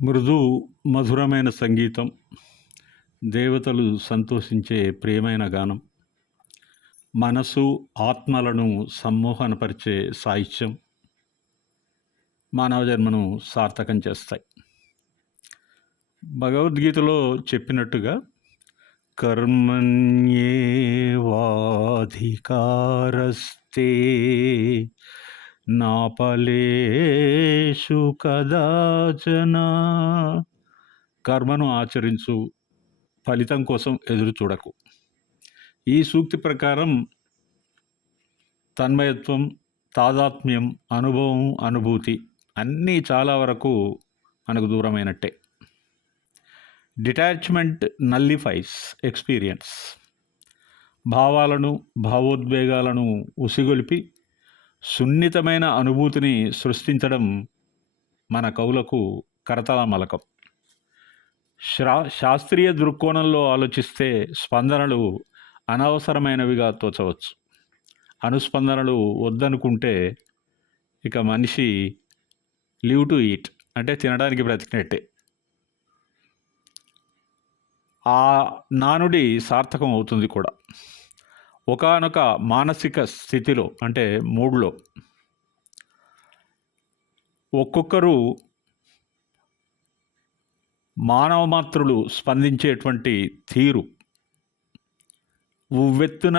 మృదు మధురమైన సంగీతం, దేవతలు సంతోషించే ప్రియమైన గానం, మనసు ఆత్మలను సమ్మోహనపరిచే సాహిత్యం మానవ జన్మను సార్థకం చేస్తాయి. భగవద్గీతలో చెప్పినట్టుగా కర్మణ్యేవాధికారస్తే నా ఫలేషు కదాచన. కర్మను ఆచరించు, ఫలితం కోసం ఎదురు చూడకు. ఈ సూక్తి ప్రకారం తన్మయత్వం, తాదాత్మ్యం, అనుభవం, అనుభూతి అన్నీ చాలా వరకు మనకు దూరమైనట్టే. Detachment నల్లిఫైస్ experience. భావాలను, భావోద్వేగాలను ఉసిగొలిపి సున్నితమైన అనుభూతిని సృష్టించడం మన కవులకు కరతలమలకం. శాస్త్రీయ దృక్కోణంలో ఆలోచిస్తే స్పందనలు అనవసరమైనవిగా తోచవచ్చు. అనుస్పందనలు వద్దనుకుంటే ఇక మనిషి లివ్ టు ఈట్ అంటే తినడానికి బ్రతికినట్టే. ఆ నానుడి సార్థకం అవుతుంది కూడా. ఒకానొక మానసిక స్థితిలో అంటే మూడ్లో ఒక్కొక్కరు మానవ మాత్రులు స్పందించేటువంటి తీరు ఉవ్వెత్తున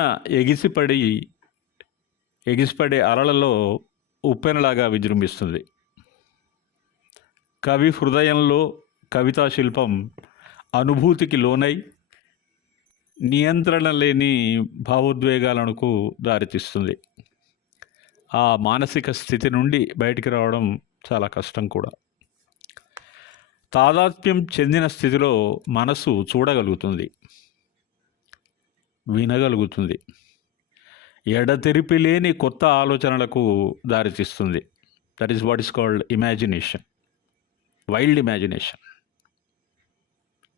ఎగిసిపడే అలలలో ఉప్పెనలాగా విజృంభిస్తుంది. కవి హృదయంలో కవితా శిల్పం అనుభూతికి లోనై నియంత్రణ లేని భావోద్వేగాలకు దారితీస్తుంది. ఆ మానసిక స్థితి నుండి బయటికి రావడం చాలా కష్టం కూడా. తాదాత్మ్యం చెందిన స్థితిలో మనసు చూడగలుగుతుంది, వినగలుగుతుంది, ఎడతెరిపి లేని కొత్త ఆలోచనలకు దారితీస్తుంది. That is what is called imagination, wild imagination.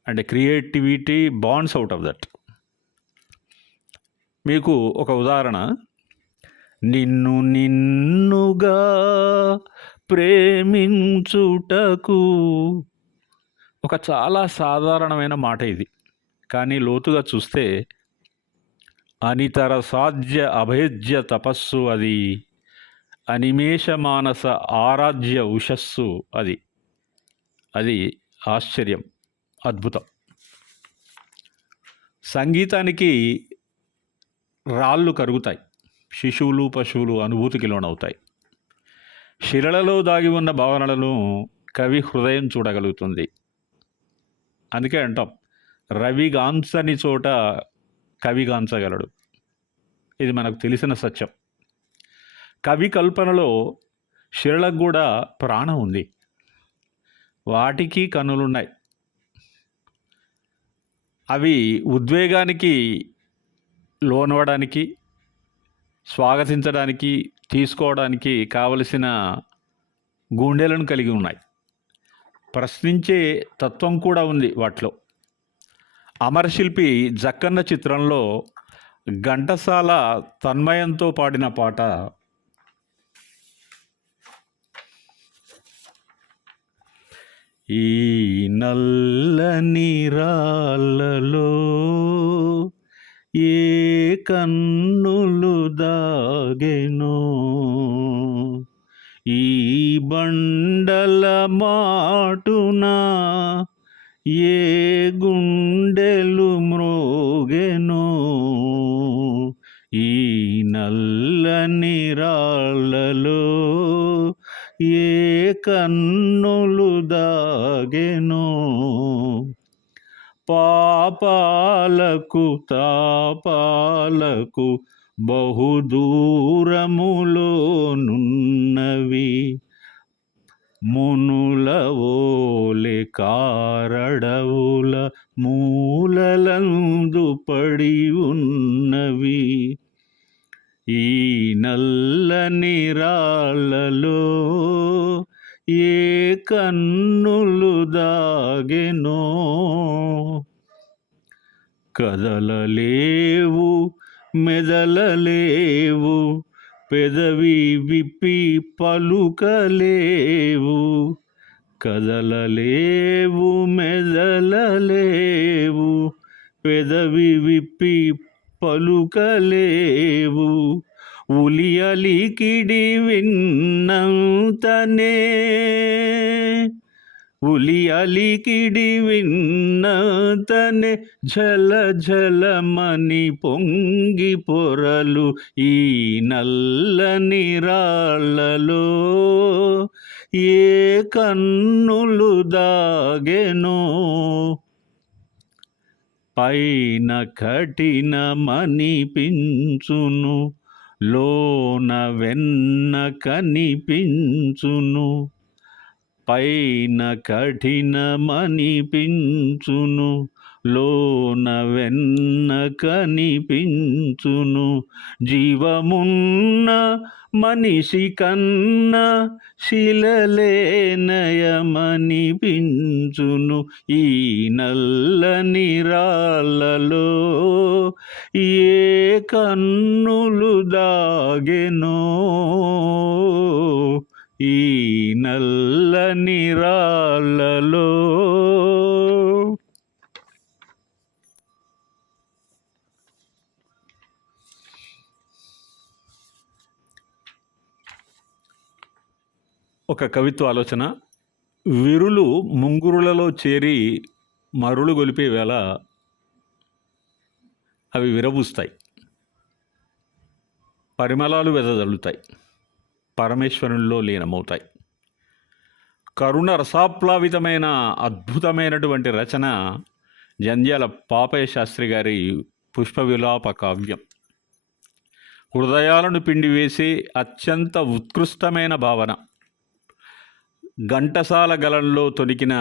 And creativity bonds out of that. మీకు ఒక ఉదాహరణ, నిన్ను నిన్నుగా ప్రేమించుటకు. ఒక చాలా సాధారణమైన మాట ఇది, కానీ లోతుగా చూస్తే అనితర సాధ్య అభేద్య తపస్సు అది, అనిమేష మానస ఆరాధ్య ఉషస్సు అది. అది ఆశ్చర్యం, అద్భుతం. సంగీతానికి రాళ్ళు కరుగుతాయి, శిశువులు పశువులు అనుభూతికి లోనవుతాయి. శిలలలో దాగి ఉన్న భావనలను కవి హృదయం చూడగలుగుతుంది. అందుకే అంటాం, రవిగాంచని చోట కవిగాంచగలడు. ఇది మనకు తెలిసిన సత్యం. కవి కల్పనలో శిలలకు కూడా ప్రాణం ఉంది, వాటికి కన్నులున్నాయి. అవి ఉద్వేగానికి లోనవడానికి, స్వాగతించడానికి, తీసుకోవడానికి కావలసిన గుండెలను కలిగి ఉన్నాయి. ప్రశ్నించే తత్వం కూడా ఉంది వాటిలో. అమరశిల్పి జక్కన్న చిత్రంలో ఘంటసాల తన్మయంతో పాడిన పాట ఈ నల్లని రాళ్ళలో ఏ కన్నులు దాగెనో, ఈ బండల మాటున ఏ గుండెలు మ్రోగెనో, ఈ నల్లని రాళ్ళలో ఏ కన్నులు దాగెనో, పాపాలకు తాపాలకు బహుదూరములోనున్నవి, మునుల ఓలె కారడవుల మూలలందు పడి ఉన్నవి, ఈ నల్లని రాళ్ళలో ఏ కన్నులు దాగెనో. కదలలేవు, మెదలలేవు, పెదవి విప్పి పలుకలేవు, కదలలేవు మెదలలేవు, పెదవి విప్పి పలుకలేవు, ఉలియలికిడి విన్నంతనే, ఉలియలికిడి విన్నంతనే, ఝల ఝలమని పొంగి పొరలు ఈ నల్లని రాళ్ళలో, ఏ కన్నులు దాగెనో, పైన కఠినమనిపించును, లోన వెన్న కనిపించును, పైన కఠినమనిపించును, లోన వెన్న కనిపించును, జీవమున్న మనిషి కన్నా శిలలే నయమనిపించును, ఈ నల్లని రాళ్ళలో ఏ కన్నులు దాగెనో, ఈ నల్లని రాళ్ళలో. ఒక కవిత్వ ఆలోచన. విరులు ముంగురులలో చేరి మరులు గొలిపే వేళ అవి విరబూస్తాయి, పరిమళాలు వెదజల్లుతాయి, పరమేశ్వరునిలో లీనమవుతాయి. కరుణ రసాప్లావితమైన అద్భుతమైనటువంటి రచన జంధ్యాల పాపయ్య శాస్త్రి గారి పుష్పవిలాప కావ్యం. హృదయాలను పిండివేసే అత్యంత ఉత్కృష్టమైన భావన. ఘంటసాల గలంలో తొణికిన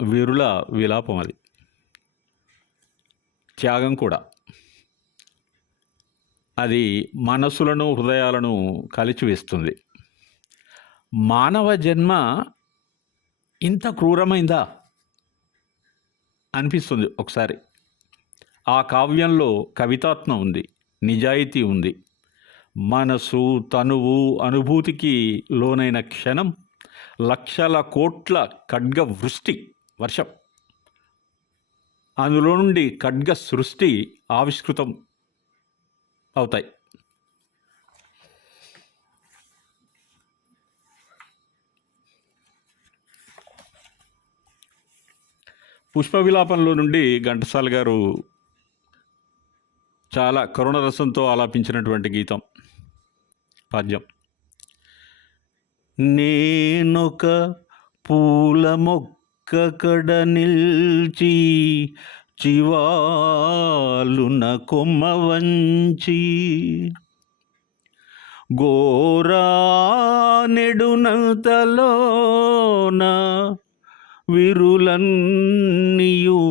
వీరుల విలాపం అది. త్యాగం కూడా. అది మనసులను హృదయాలను కలిచివేస్తుంది. మానవ జన్మ ఇంత క్రూరమైందా అనిపిస్తుంది ఒకసారి. ఆ కావ్యంలో కవితాత్మ ఉంది, నిజాయితీ ఉంది. మనసు, తనువు, అనుభూతికి లోనైన క్షణం లక్షల కోట్ల ఖడ్గ వృష్టి వర్షం. అందులో నుండి ఖడ్గ సృష్టి ఆవిష్కృతం అవుతాయి. పుష్ప విలాపంలో నుండి ఘంటసాల గారు చాలా కరుణరసంతో ఆలాపించినటువంటి గీతం, పద్యం. నేనొక పూల మొక్క కడ నిల్చి, చివాలున కొమ్మ వంచి, గోరానెడునంతలోన విరులన్నీయు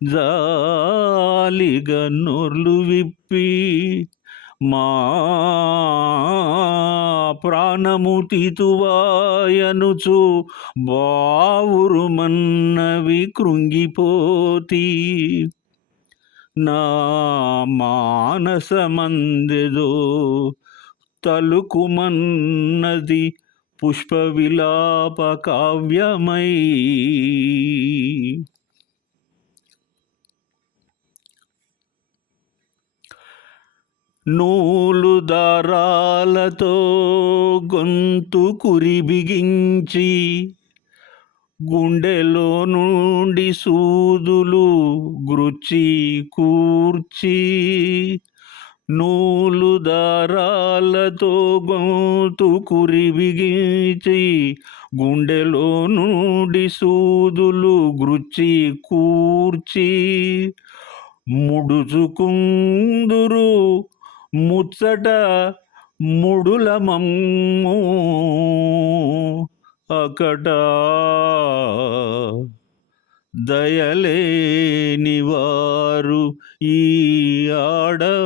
జాలిగా నోర్లు విప్పి, మా ప్రాణము తీతువాయనుచు బావురుమన్నవి కృంగిపోతి, నా మానసమందెదో తలుకుమన్నది పుష్ప విలాప కావ్యమై. నూలు దారాలతో గొంతు కురిబిగించి, గుండెలో నుండి సూదులు గ్రుచ్చి కూర్చి, నూలు దారాలతో గొంతు కురిబిగించి, గుండెలో నుండి సూదులు గ్రుచ్చి కూర్చి, ముడుచుకుందురు ముచ్చట ముడుల మమ్ము అకట, దయలేని వారు ఈ ఆడవారు,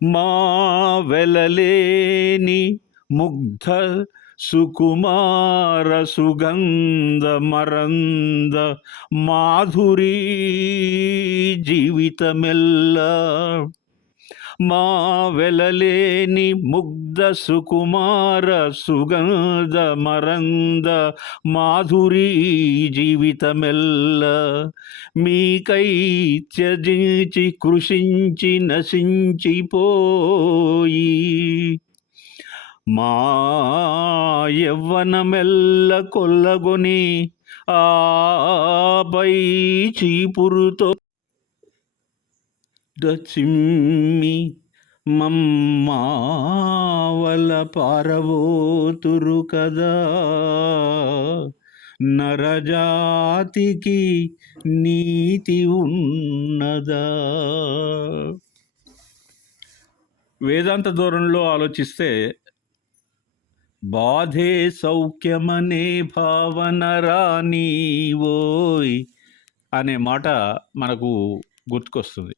మా వెలలేని ముగ్ధ సుకుమార సుగంధ మరంద మాధురీ జీవితమెల్ల మా వెలలేని ముగ్ధ సుకుమార సుగంధ మరంద మాధురీ జీవితమెల్ల మీకై త్యజించి కృషించి నశించిపోయి మా యవ్వనమెల్ల కొల్లగొని ఆపై చీపురుతో చిమ్మి మమ్మావల పారబోతురు కదా నరజాతికి నీతి ఉన్నదా. వేదాంత ధోరణిలో ఆలోచిస్తే బాధే సౌఖ్యమనే భావన రానివోయ్ అనే మాట మనకు గుర్తుకొస్తుంది.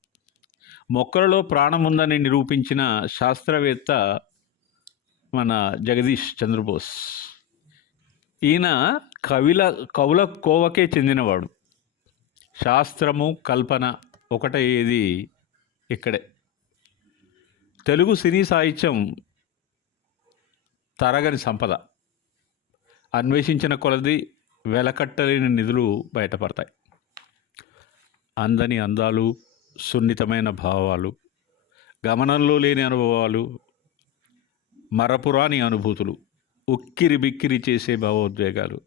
మొక్కలలో ప్రాణం ఉందని నిరూపించిన శాస్త్రవేత్త మన జగదీష్ చంద్రబోస్. ఈయన కవుల కోవకే చెందినవాడు. శాస్త్రము కల్పన ఒకటయ్యేది ఇక్కడే. తెలుగు సినీ సాహిత్యం తరగని సంపద. అన్వేషించిన కొలది వెలకట్టలేని నిధులు బయటపడతాయి. అందని అందాలు, సున్నితమైన భావాలు, గమనంలో లేని అనుభవాలు, మరపురాని అనుభూతులు, ఉక్కిరి బిక్కిరి చేసే భావోద్వేగాలు,